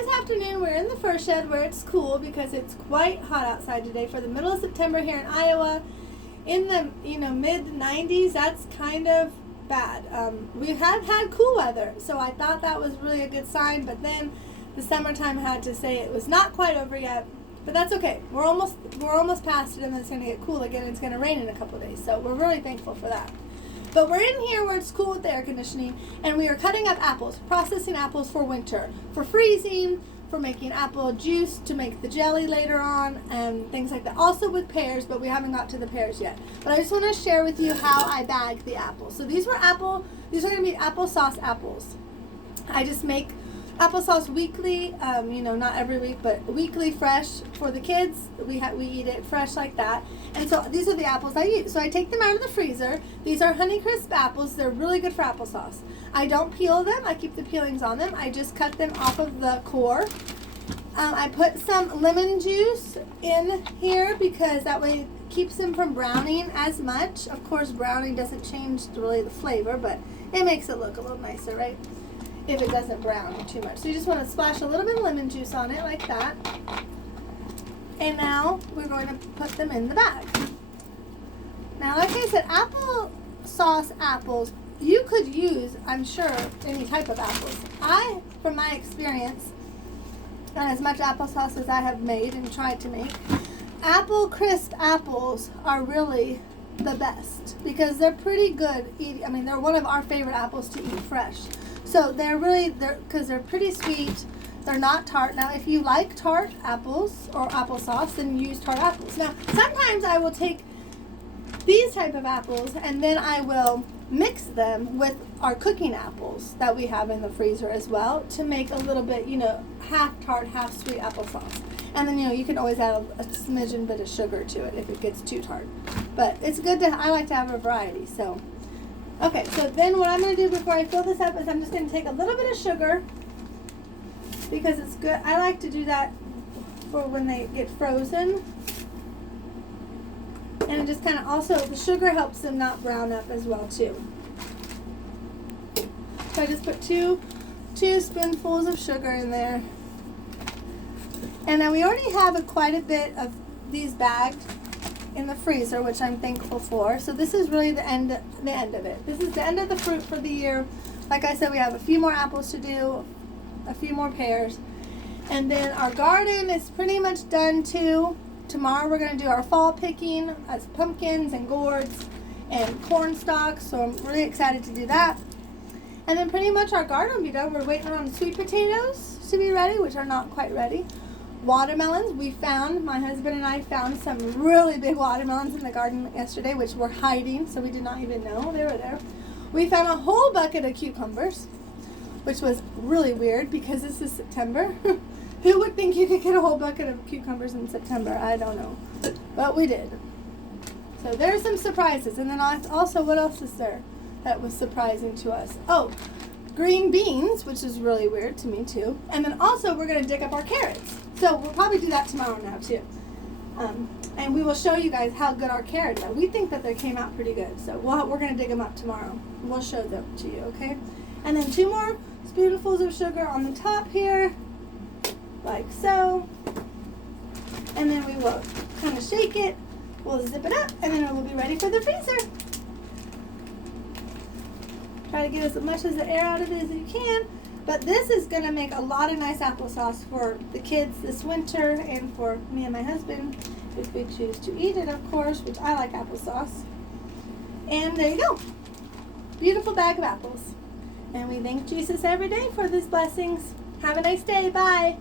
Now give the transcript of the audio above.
this afternoon we're in the fur shed where it's cool because it's quite hot outside today for the middle of September here in Iowa. In the mid 90s, that's kind of bad. We have had cool weather, so I thought that was really a good sign, but then the summertime had to say it was not quite over yet. But that's okay. We're almost past it, and then it's going to get cool again. It's going to rain in a couple of days, so we're really thankful for that. But we're in here where it's cool with the air conditioning, and we are cutting up apples, processing apples for winter, for freezing, for making apple juice to make the jelly later on, and things like that. Also with pears, but we haven't got to the pears yet. But I just want to share with you how I bag the apples. So these are going to be applesauce apples. I just make applesauce weekly, not every week, but weekly fresh for the kids. We eat it fresh like that. And so these are the apples I use. So I take them out of the freezer. These are honeycrisp apples. They're really good for applesauce. I don't peel them. I keep the peelings on them. I just cut them off of the core. I put some lemon juice in here because that way it keeps them from browning as much. Of course, browning doesn't change really the flavor, but it makes it look a little nicer, right? If it doesn't brown too much. So you just want to splash a little bit of lemon juice on it like that. And now we're going to put them in the bag. Now, like I said, applesauce apples, you could use, I'm sure, any type of apples. From my experience, and as much applesauce as I have made and tried to make, Applesauce apples are really the best because they're pretty good eating. I mean, they're one of our favorite apples to eat fresh. So they're because they're pretty sweet. They're not tart. Now, if you like tart apples or applesauce, then use tart apples. Now, sometimes I will take these type of apples and then I will mix them with our cooking apples that we have in the freezer as well to make a little bit, half tart, half sweet applesauce. And then, you can always add a smidgen bit of sugar to it if it gets too tart. But it's good I like to have a variety, so. Okay, so then what I'm going to do before I fill this up is I'm just going to take a little bit of sugar because it's good. I like to do that for when they get frozen. And it just kind of also, the sugar helps them not brown up as well too. So I just put two spoonfuls of sugar in there. And then we already have quite a bit of these bagged in the freezer, which I'm thankful for. So this is really the end of it. This is the end of the fruit for the year. Like I said, we have a few more apples to do, a few more pears. And then our garden is pretty much done too. Tomorrow we're going to do our fall picking as pumpkins and gourds and corn stalks. So I'm really excited to do that. And then pretty much our garden will be done. We're waiting on sweet potatoes to be ready, which are not quite ready. Watermelons, my husband and I found some really big watermelons in the garden yesterday, which were hiding, so we did not even know they were there. We found a whole bucket of cucumbers, which was really weird because this is September. Who would think you could get a whole bucket of cucumbers in September? I don't know, but we did. So there's some surprises. And then also, what else is there that was surprising to us? Oh, green beans, which is really weird to me too. And then also we're going to dig up our carrots. So we'll probably do that tomorrow now too. And we will show you guys how good our carrots are. We think that they came out pretty good. So we're going to dig them up tomorrow. We'll show them to you, okay? And then 2 more spoonfuls of sugar on the top here, like so. And then we will kind of shake it. We'll zip it up, and then it will be ready for the freezer. Try to get as much of the air out of it as you can. But this is going to make a lot of nice applesauce for the kids this winter and for me and my husband if we choose to eat it, of course, which I like applesauce. And there you go. Beautiful bag of apples. And we thank Jesus every day for these blessings. Have a nice day. Bye.